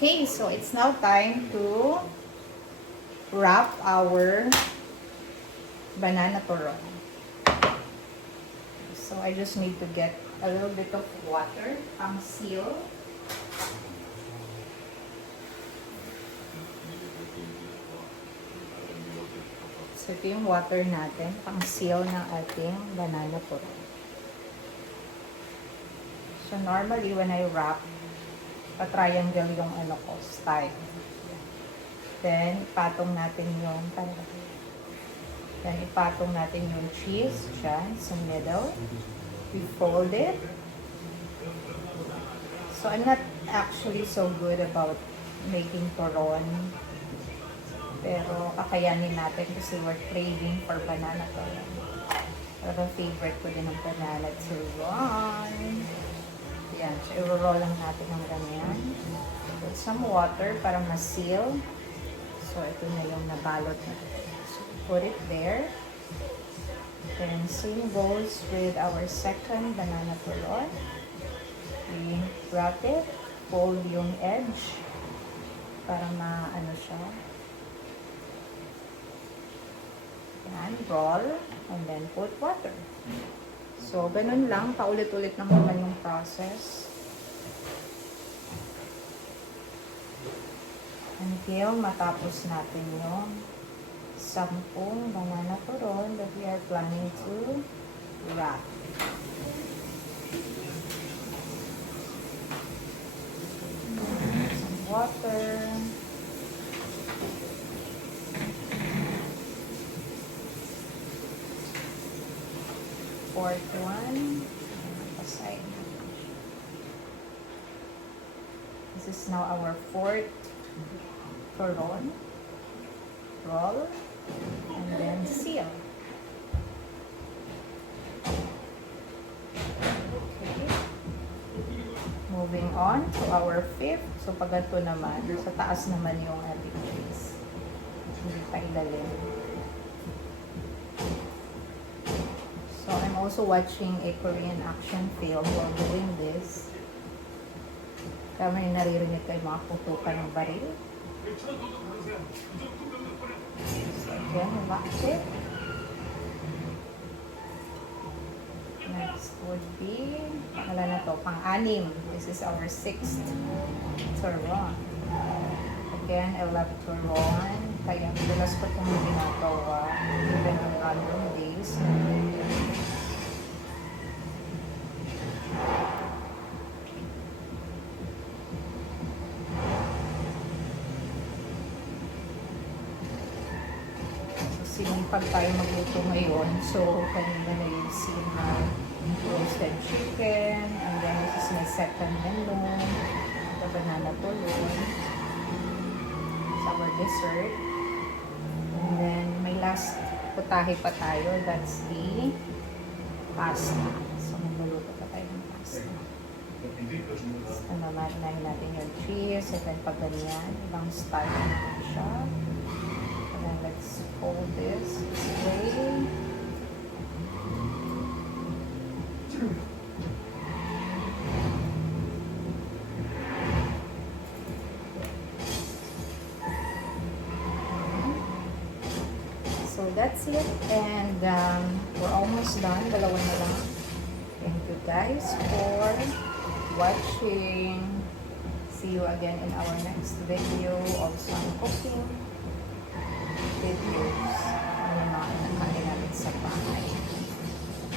Okay, so it's now time to wrap our banana turon. So I just need to get a little bit of water, pang seal. So ito yung water natin, pang seal ng ating banana turon. So normally when I wrap, pa-triangle yung style. Then, ipatong natin yung Then, ipatong natin yung cheese dyan sa middle. We fold it. So, I'm not actually so good about making turon. Pero, kakayanin natin kasi we're craving for banana turon. Pero, favorite ko din ang banana turon. Yan. So, i-roll lang natin ng ganyan. With some water para ma-seal. So, ito na yung nabalot natin. So, put it there. Then, same goes with our second banana turon. We wrap it. Fold yung edge para ma-ano siya. Yan. Roll. And then, put water. So, ganun lang. Paulit-ulit lang naman yung process. Until matapos natin yung 10 banana turon that we are planning to wrap. Some water. Fourth one. Aside. This is now our fourth turon. Roll. And then seal. Okay. Moving on to our fifth. So, pag ito naman, sa taas naman yung ating cheese. Hindi pa ilalim. So, I'm also watching a Korean action film while doing this. Kaya may naririnig kayo mga putukan ng baril. So, again, wax it. Next would be, wala na to, pang-anim. This is our 6th turon. Again, I love turon. Kaya, bilas ko itong ginagawa. Even on random days. Sinipag tayo magluto ngayon. So, kanina na yung scene na roasted chicken. And then, this is my second menu. The banana turon. It's our dessert. And then, may last putahe pa tayo. That's the pasta. So, magluluto pa tayo ng pasta. So, naman natin yung cheese. And then, pag ganyan, ibang style natin siya. And then let's fold this way. So that's it. And we're almost done. Dalawa na lang. Thank you guys for watching. See you again in our next video of some cooking.